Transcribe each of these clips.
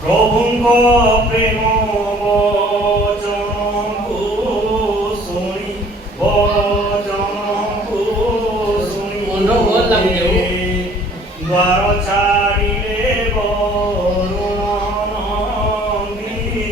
প্রভুঙ্গ প্রেম বচনকু শুনি বচনকু শুনি দ্বার ছাড়িলে বরুণ নন্দিনী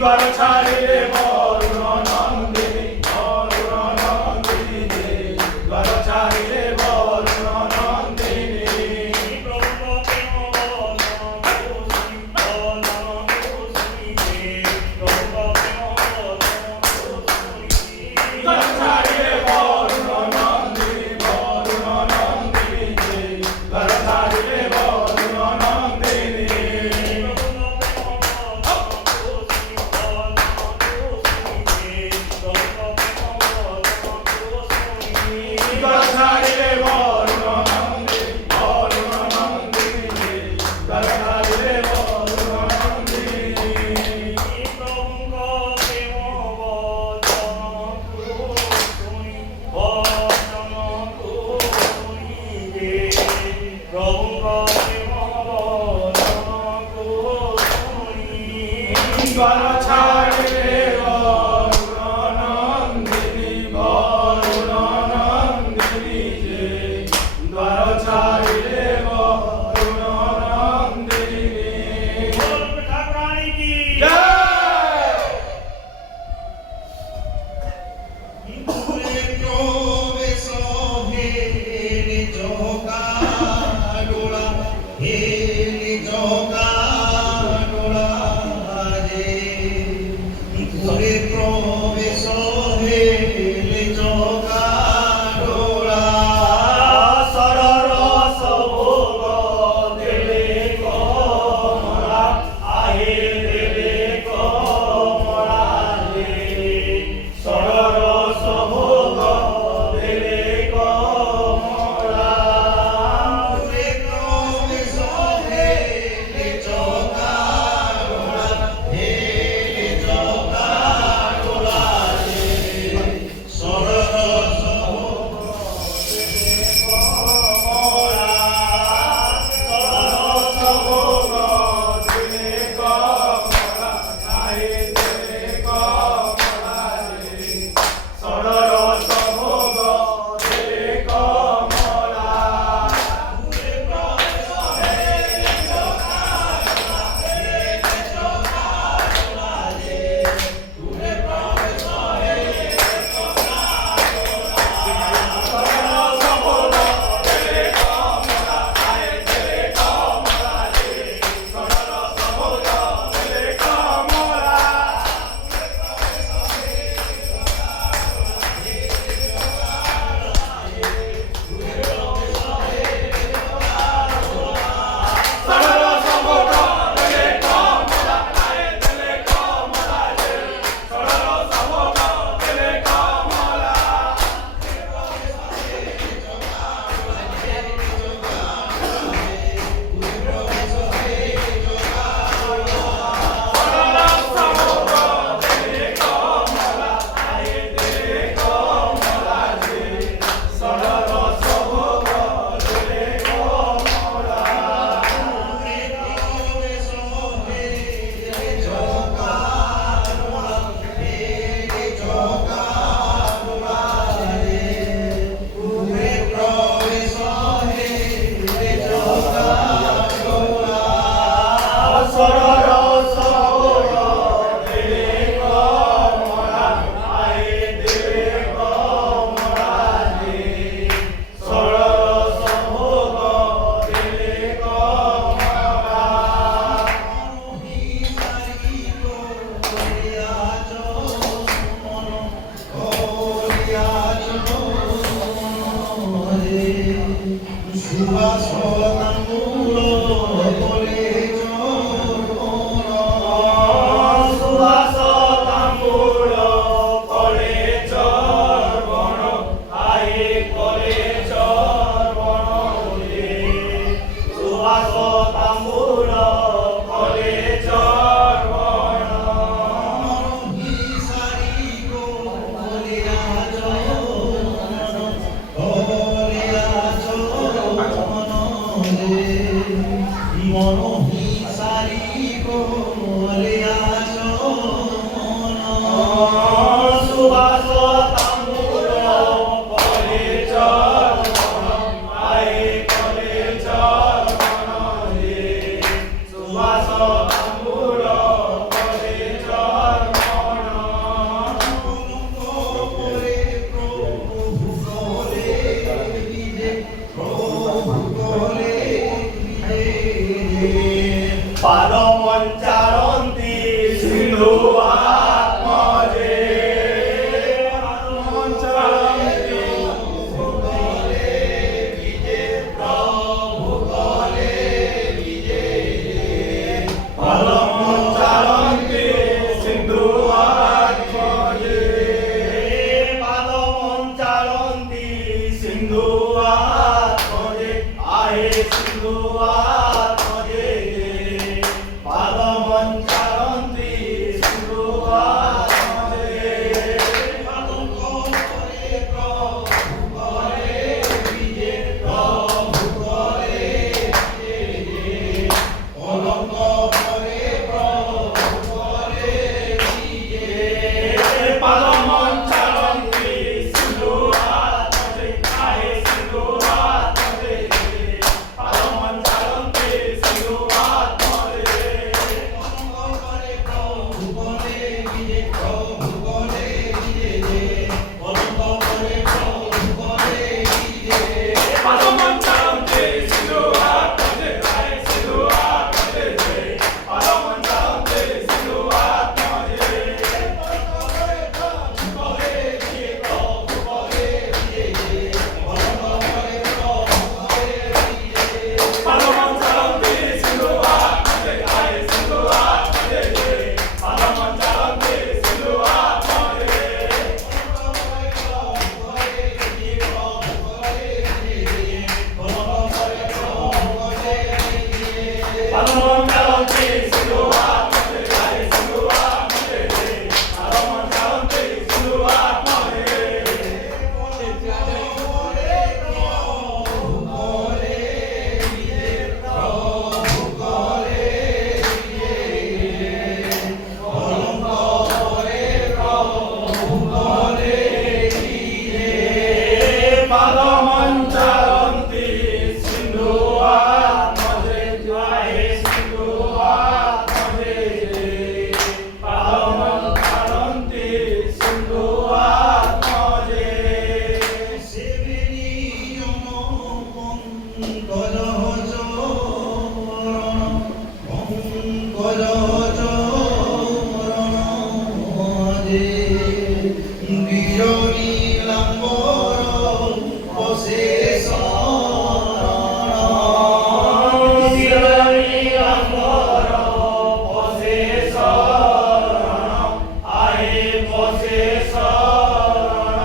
দ্বার ছাড়িলে বরুণ নন্দিনী বরুণ নন্দিনী দ্বার ছাড়িলে মনোহিসারি কোলে আছো সুবাস তাম্বুর কলে চরণ আয়ে কলে চরণ হে সুবাস তাম্বুর কলে চরণ করে প্রভু কোলে বিজে প্রভু কোলে বিজে পাদমঞ্চারন্তি সিন্ধু আত্মজে পাদমঞ্চারন্তি পাদমঞ্চারন্তি সিন্ধু আত্মজে পাদমঞ্চারন্তি সিন্ধু আত্মজে আহে সিন্ধু আত্মজে পাদমঞ্চারন্তি সিন্ধু আত্মজে কলঙ্ক করে প্রভু কোলে বিজে প্রভু কোলে বিজে কলঙ্ক করে প্রভু কোলে বিজে পাদমঞ্চারন্তি সিন্ধু আত্মজে আহে সিন্ধু আত্মজে পাদমঞ্চারন্তি সিন্ধু আত্মজে কলঙ্ক করে প্রভু কোলে বিজে প্রভু কোলে বিজে কলঙ্ক করে প্রভু কোলে বিজে পাদমঞ্চারন্তি সিন্ধু আত্মজে আহে সিন্ধু আত্মজে পাদমঞ্চারন্তি সিন্ধু আত্মজে পাদমঞ্চারন্তি সিন্ধু আত্মজে আহে সিন্ধু আত্মজে পাদমঞ্চারন্তি সিন্ধু আত্মজে পাদমঞ্চারন্তি সিন্ধু আত্মজে আহে সিন্ধু আত্মজে পাদমঞ্চারন্তি সিন্ধু আত্মজে পাদমঞ্চারন্তি সিন্ধু আত্মজে আহে সিন্ধু আত্মজে পাদমঞ্চারন্তি সিন্ধু আত্মজে শিরনি লম্বর বসে শরণ আহে বসে শরণ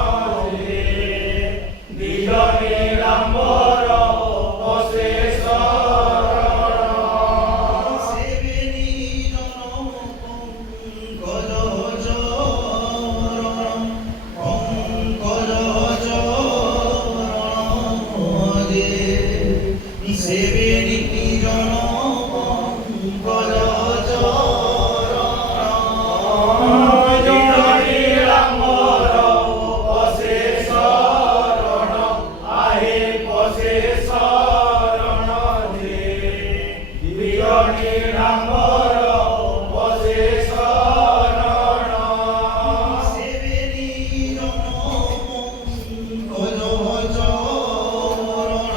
হে দিজনি লম্বর বসে শরণ সেবেনি জন পঙ্কজ দিজনি লম্বর বসে শরণ আহে বসে শরণ হে দিজনি লম্বর বসে শরণ সেবেনি জন পঙ্কজ চরণ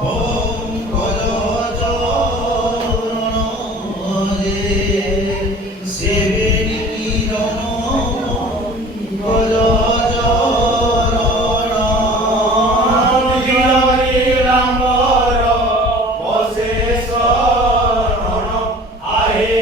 পঙ্কজ চরণ সেবেনি জন পঙ্কজ চরণ দিজনি লম্বর বসে শরণ আহে